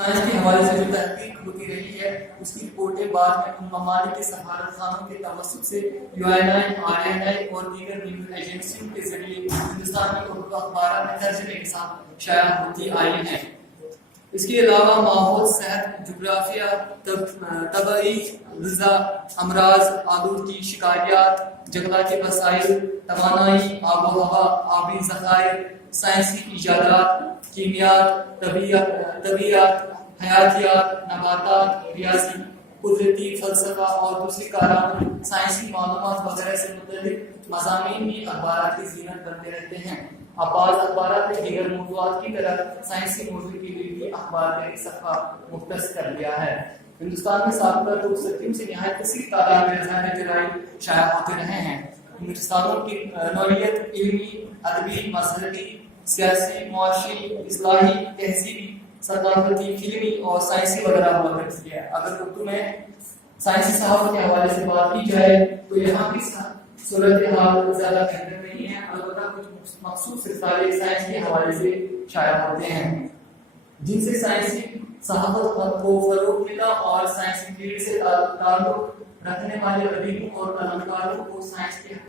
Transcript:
Science کے حوالے سے جو تحقیق ہوتی رہی ہے اس کی رپورٹیں بعد میں ان ممالک کے سفارت خانوں کے توسط سے UNI RNI اور دیگر نیوز ایجنسیوں کے ذریعے ہندوستان کی اردو اخبارات میں ترجمے کے ساتھ شائع ہوتی آئی ہیں۔ اس کے علاوہ ماحول، صحت، جغرافیہ، طبعی غذا، امراض، آلودگی، شکاریات، جنگلاتی وسائل، توانائی، آب و ہوا، آبی ذخائر، سائنسی ایجادات، کیمیات، طبیعیات، حیاتیات، نباتات، ریاضی، قدرتی فلسفہ اور دوسری کارآمد سائنسی معلومات وغیرہ سے متعلق مضامین بھی اخبارات کی زینت بنتے رہتے ہیں۔ اب بعض اخبارات نے دیگر موضوعات کی طرح سائنسی موضوع کے لیے بھی اخبار کا ایک صفحہ مختص کر دیا ہے۔ ہندوستان میں سابقہ طور صدیوں سے نہایت کثیر تعداد میں رسائل جرائد شائع ہوتے رہے ہیں۔ ہندوستانوں کی نوعیت علمی، ادبی، مذہبی، سیاسی، معاشی، اصلاحی، تہذیبی، ثقافتی، فلمی اور سائنسی وغیرہ ہوا کرتی ہے۔ اگر اردو میں سائنسی صحافت کے حوالے سے بات کی جائے تو یہاں کی صورتحال زیادہ بہتر نہیں ہے، البتہ کچھ مخصوص رسالے سائنس کے حوالے سے شائع ہوتے ہیں جن سے سائنسی صحافت کو فروغ ملا اور سائنسی فیلڈ سے تعلق رکھنے والے ادیبوں اور قلمکاروں کو سائنس کے